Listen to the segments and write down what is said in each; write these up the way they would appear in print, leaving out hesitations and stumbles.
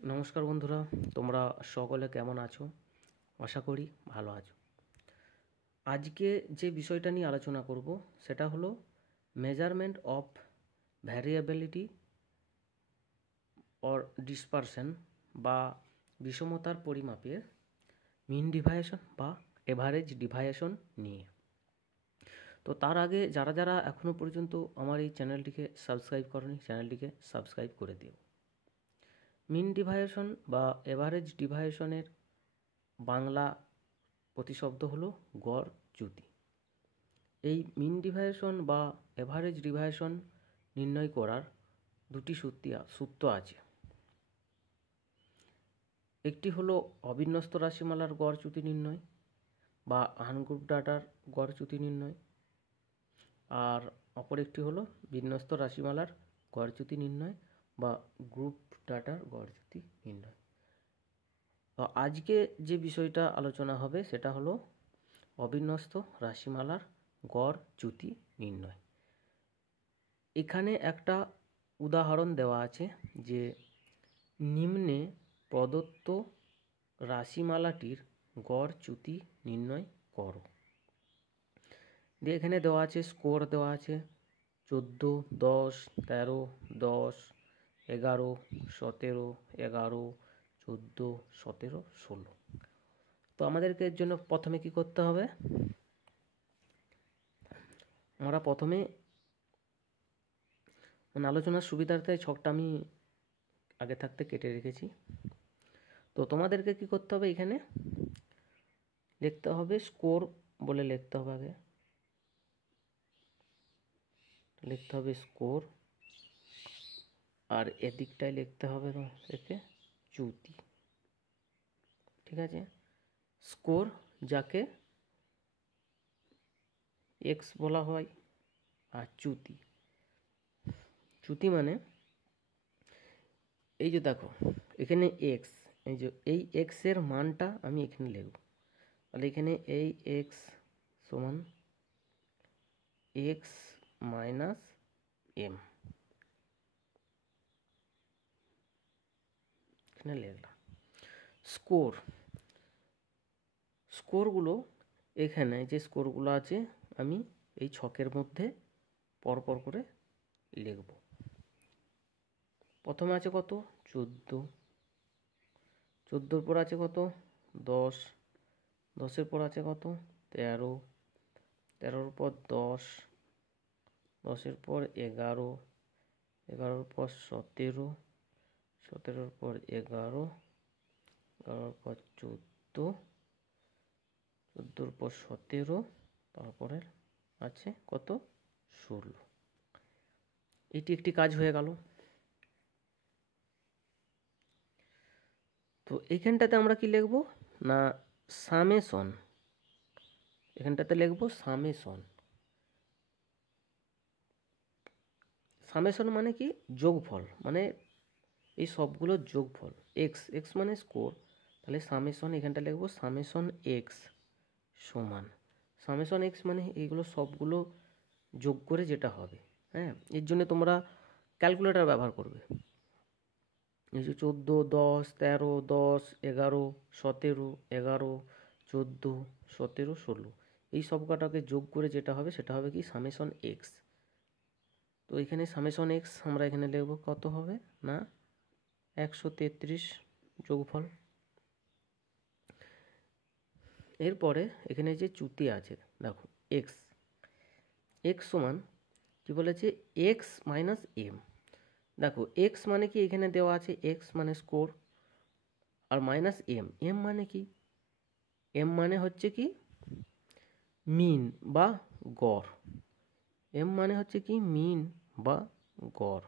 নমস্কার বন্ধুরা, তোমরা সকলে কেমন আছো? আশা করি ভালো আছো। আজকে যে বিষয়টা নিয়ে আলোচনা করব সেটা হলো মেজারমেন্ট অফ ভ্যারিয়েবিলিটি অর ডিসপারশন বা বিষমতার পরিমাপের মিন ডিভিয়েশন বা এভারেজ ডিভিয়েশন নিয়ে। তো তার আগে যারা যারা এখনও পর্যন্ত আমার এই চ্যানেলটিকে সাবস্ক্রাইব করনি, চ্যানেলটিকে সাবস্ক্রাইব করে দিও। মিন ডিভিয়েশন বা এভারেজ ডিভিয়েশনের বাংলা প্রতিশব্দ হলো গড় চ্যুতি। এই মিন ডিভিয়েশন বা এভারেজ ডিভিয়েশন নির্ণয় করার দুটি সূত্র আছে। একটি হলো অবিন্যস্ত রাশিমালার গড় চ্যুতি নির্ণয় বা আনগ্রুপ ডাটার গড় চ্যুতি নির্ণয়, আর অপর একটি হলো বিন্যস্ত রাশিমালার গড় চ্যুতি নির্ণয় বা গ্রুপ ডাটার গড় চ্যুতি নির্ণয়। তো আজকে যে বিষয়টা আলোচনা হবে সেটা হলো অবিন্যস্ত রাশিমালার গড় চ্যুতি নির্ণয়। এখানে একটা উদাহরণ দেওয়া আছে যে নিম্নে প্রদত্ত রাশিমালাটির গড় চ্যুতি নির্ণয় করো। দিয়ে এখানে দেওয়া আছে স্কোর দেওয়া আছে 14, 10, 13, 10, 11, 17, 11, 14, 17, 16। তো আমাদেরকে এর জন্য প্রথমে কি করতে হবে? আমরা প্রথমে আলোচনার সুবিধার্থে ছকটা আমি আগে থাকতে কেটে রেখেছি। তো তোমাদেরকে কি করতে হবে? এখানে লিখতে হবে স্কোর বলে লিখতে হবে, আগে লিখতে হবে স্কোর, আর এদিকটায় লিখতে হবে একে চ্যুতি। ঠিক আছে, স্কোর যাকে এক্স বলা হয়, আর চ্যুতি মানে এই যে দেখো এখানে এক্স, এই যে এই এক্স এর মানটা আমি এখানে লিখব। তাহলে এখানে এই এক্স সমান এক্স মাইনাস এম, এখানে লিখলাম। স্কোরগুলো এখানে যে স্কোরগুলো আছে আমি এই ছকের মধ্যে পরপর করে লিখব। প্রথমে আছে কত? 14, 14-র পর আছে কত? 10, 10-এর পর আছে কত? 13, 13-র পর 10, 10-এর পর 11, 11-র পর 17, 17-র পর 11, 11-র পর 14, 14-র পর 17, তারপরে আছে কত? 16। এটি একটি কাজ হয়ে গেল। তো এইখানটাতে আমরা কি লিখব না সামেশন, এখানটাতে লিখব সামেশন। সামেশন মানে কি? যোগফল, মানে এই সবগুলোর যোগফল। এক্স, এক্স মানে স্কোর, তাহলে সামেশন এখানটা লিখব সামেশন এক্স সমান সামেশন এক্স মানে এইগুলো সবগুলো যোগ করে যেটা হবে। হ্যাঁ, এর জন্য তোমরা ক্যালকুলেটর ব্যবহার করবে। এই যে 14, 10, 13, 10, 11, 17, 11, 14, 17, 16, এই সব কটাকে যোগ করে যেটা হবে সেটা হবে কি? Summation x. তো এখানে সামেশন এক্স আমরা এখানে লিখব কত হবে না 133 যোগফল। এরপরে এখানে যে চ্যুতি আছে দেখো এক্স, এক্স সমান কি বলেছে? X minus M. দেখো এক্স মানে কি? এখানে দেওয়া আছে এক্স মানে স্কোর, আর মাইনাস এম, এম মানে কি? এম মানে হচ্ছে কি? মিন বা গড়। এম মানে হচ্ছে কি? মিন বা গড়।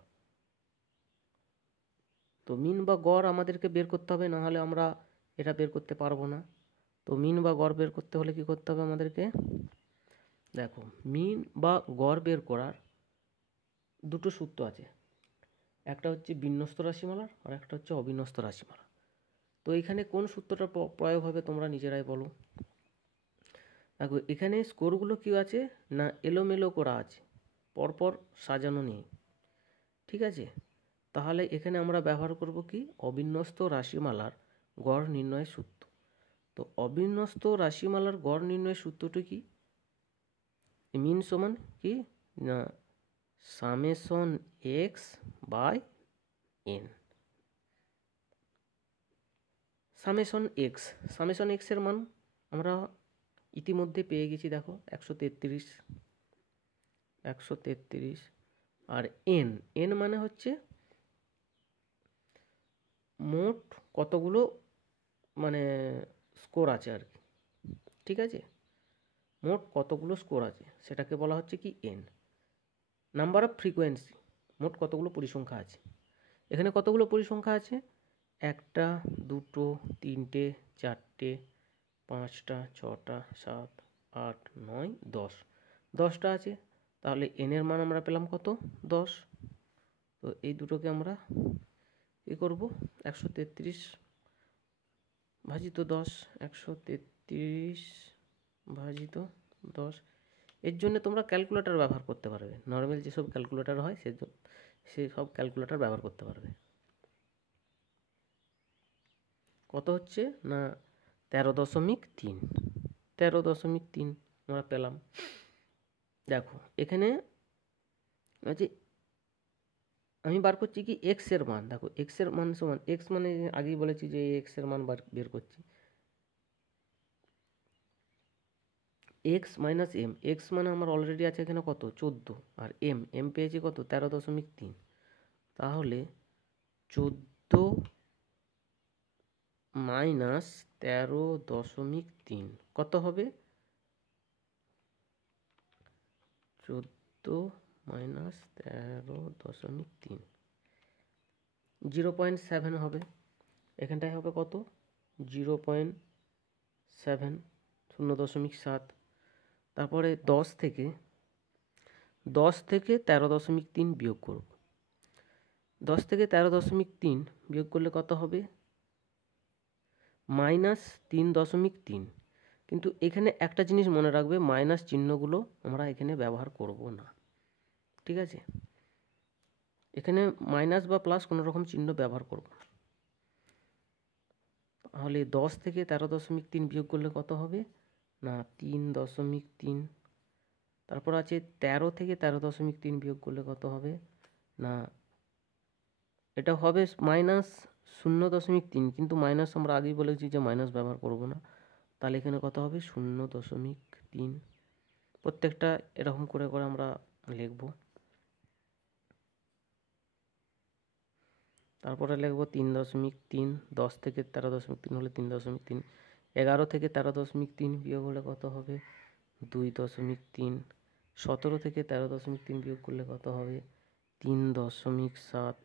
তো মিন বা গড় আমাদেরকে বের করতে হবে, না হলে আমরা এটা বের করতে পারবো না। তো মিন বা গড় বের করতে হলে কি করতে হবে আমাদেরকে? দেখো মিন বা গড় বের করার দুটো সূত্র আছে, একটা হচ্ছে বিন্যস্ত রাশিমালার আর একটা হচ্ছে অবিন্যস্ত রাশিমালা। তো এখানে কোন সূত্রটা প্রয়োগ হবে তোমরা নিজেরাই বলো। দেখো এখানে স্কোরগুলো কি আছে না এলোমেলো করা আছে, পরপর সাজানো নেই। ঠিক আছে, তাহলে এখানে আমরা ব্যবহার করব কি অবিন্যস্ত রাশিমালার গড় নির্ণয়ের সূত্র। তো অবিন্যস্ত রাশিমালার গড় নির্ণয়ের সূত্রটি কি? মিন সমান কি না summation X by N. Summation এক্সের মান আমরা ইতিমধ্যে পেয়ে গেছি, দেখো 133। আর এন মানে হচ্ছে মোট কতগুলো মানে স্কোর আছে আর কি, ঠিক আছে, মোট কতগুলো স্কোর আছে সেটাকে বলা হচ্ছে কি এন। নাম্বার অফ ফ্রিকোয়েন্সি, মোট কতগুলো পরিসংখ্যা আছে। এখানে কতগুলো পরিসংখ্যা আছে? 1টা 2টো 3টে 4টে 5টা 6টা 7 8 9 10, 10টা আছে। তাহলে এনের মান আমরা পেলাম কত? 10। তো এই দুটোকে আমরা কী করব? 133 ভাজিত 10, 133 ভাজিত 10। এর জন্য তোমরা ক্যালকুলেটর ব্যবহার করতে পারবে, নর্মাল যেসব ক্যালকুলেটর হয় সেই সব ক্যালকুলেটর ব্যবহার করতে পারবে। কত হচ্ছে না 13.3 আমরা পেলাম। দেখো এখানে আছে আমি বার করছি কি এক্স এর মান। দেখো এক্স এর মান সমান এক্স মানে আগেই বলেছি যে এক্স এর মান বের করছি, এক্স মাইনাস এম। এক্স মানে আমার অলরেডি আছে এখানে কত 14, আর এম পেয়েছি কত 13.3। তাহলে 14 মাইনাস 13.3 কত হবে? 14 মাইনাস 13.3 0.7 হবে। এখানটায় হবে কত? 0.7, 0.7। তারপরে 10 থেকে 13.3 বিয়োগ করব। 10 থেকে 13.3 বিয়োগ করলে কত হবে? -3.3। কিন্তু এখানে একটা জিনিস মনে রাখবে, মাইনাস চিহ্নগুলো আমরা এখানে ব্যবহার করব না, ঠিক আছে? এখানে মাইনাস বা প্লাস কোনো রকম চিহ্ন ব্যবহার করব না। তাহলে 10 থেকে 13.3 বিয়োগ করলে কত হবে? না 3.3। তারপর আছে 13 থেকে 13.3 বিয়োগ করলে কত হবে? না এটা হবে -0.3, কিন্তু মাইনাস আমরা আগেই বলেছি যে মাইনাস ব্যবহার করব না। তাহলে এখানে কত হবে? 0.3। প্রত্যেকটা এরকম করে করে আমরা লিখব। তারপরে লিখব 3.3। 10 থেকে 13.3 হলে 3.3। 11 থেকে 13.3 বিয়োগ হলে কত হবে? 2.3। 17 থেকে 13.3 বিয়োগ করলে কত হবে? 3.7।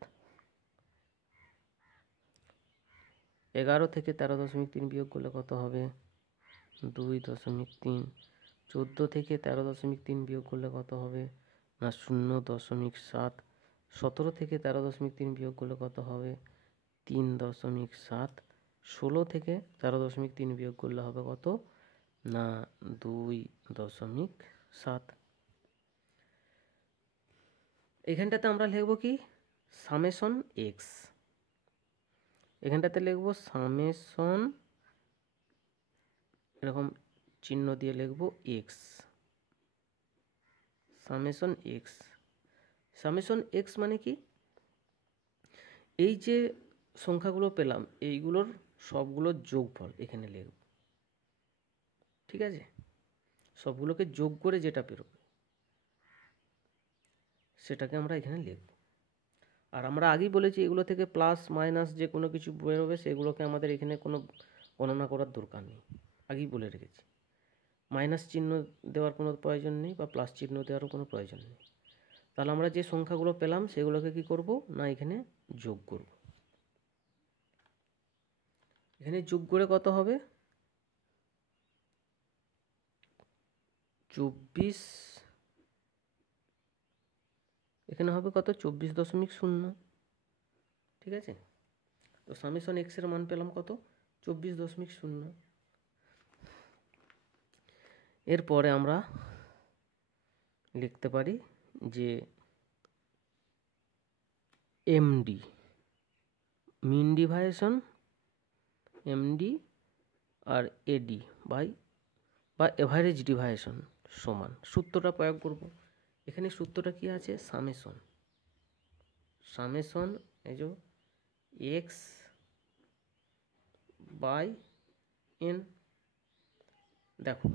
11 থেকে 13.3 বিয়োগ করলে কত হবে? 2.3। 14 থেকে 13.3 বিয়োগ করলে কত হবে? না 0.7। 17 থেকে 13.3 বিয়োগ করলে কত হবে? 3.7। 16 থেকে 13.3 বিয়োগ করলে হবে কত? না 2.7। এখানটাতে আমরা লিখব কি সামেশন এক্স। এখানটাতে লিখব সামেশন, এরকম চিহ্ন দিয়ে লিখব x, summation x. Summation x মানে কি? এই যে সংখ্যাগুলো পেলাম এইগুলোর সবগুলোর যোগফল এখানে লিখব, ঠিক আছে? সবগুলোকে যোগ করে যেটা বেরোবে সেটাকে আমরা এখানে লিখব। আর আমরা আগেই বলেছি এগুলো থেকে প্লাস মাইনাস যে কোনো কিছু বেরোবে সেগুলোকে আমাদের এখানে কোনো গণনা করার দরকার নেই, আগেই বলে রেখেছি। মাইনাস চিহ্ন দেওয়ার কোনো প্রয়োজন নেই বা প্লাস চিহ্ন দেওয়ারও কোনো প্রয়োজন নেই। তাহলে আমরা যে সংখ্যাগুলো পেলাম সেগুলোকে কি করব না এখানে যোগ করব। এখানে যোগ করে কত হবে? 24। এখানে হবে কত? 24.0, ঠিক আছে? তো সামেশন এক্স এর মান পেলাম কত? 24.0। এরপরে আমরা লিখতে পারি যে এমডি, মিন ডিভাইডেশন এমডি আর এডি বা এভারেজ ডিভাইডেশন সমান। সূত্রটা প্রয়োগ করব। এখানে সূত্রটা কি আছে? সামেশন এই যে এক্স বাই এন। দেখো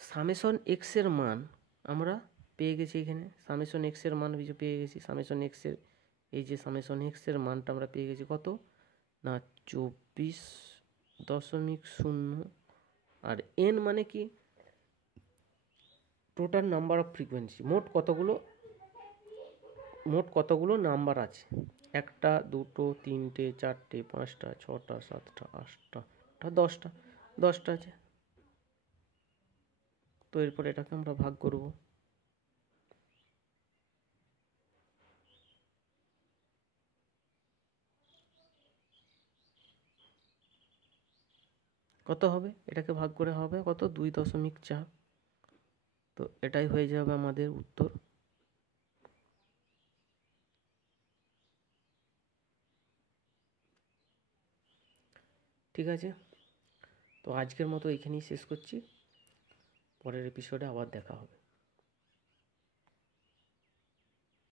সামেশন এক্সের মান আমরা পেয়ে গেছি, এখানে সামেশন এক্সের মান পেয়ে গেছি। সামেশন এক্সের এই যে সামেশন এক্সের মানটা আমরা পেয়ে গেছি কত না 24.0। আর এন মানে কি? টোটাল নাম্বার অফ ফ্রিকোয়েন্সি, মোট কতগুলো নাম্বার আছে। 1টা 2টো 3টে 4টে 5টা 6টা 7টা 8টা 10টা আছে। তো এরপর এটাকে আমরা ভাগ করব। কত হবে? এটাকে ভাগ করে হবে কত? 2.4। তো এটাই হয়ে যাবে আমাদের উত্তর। ঠিক আছে, তো আজকের মতো এইখানেই শেষ করছি। পরের এপিসোডে আবার দেখা হবে।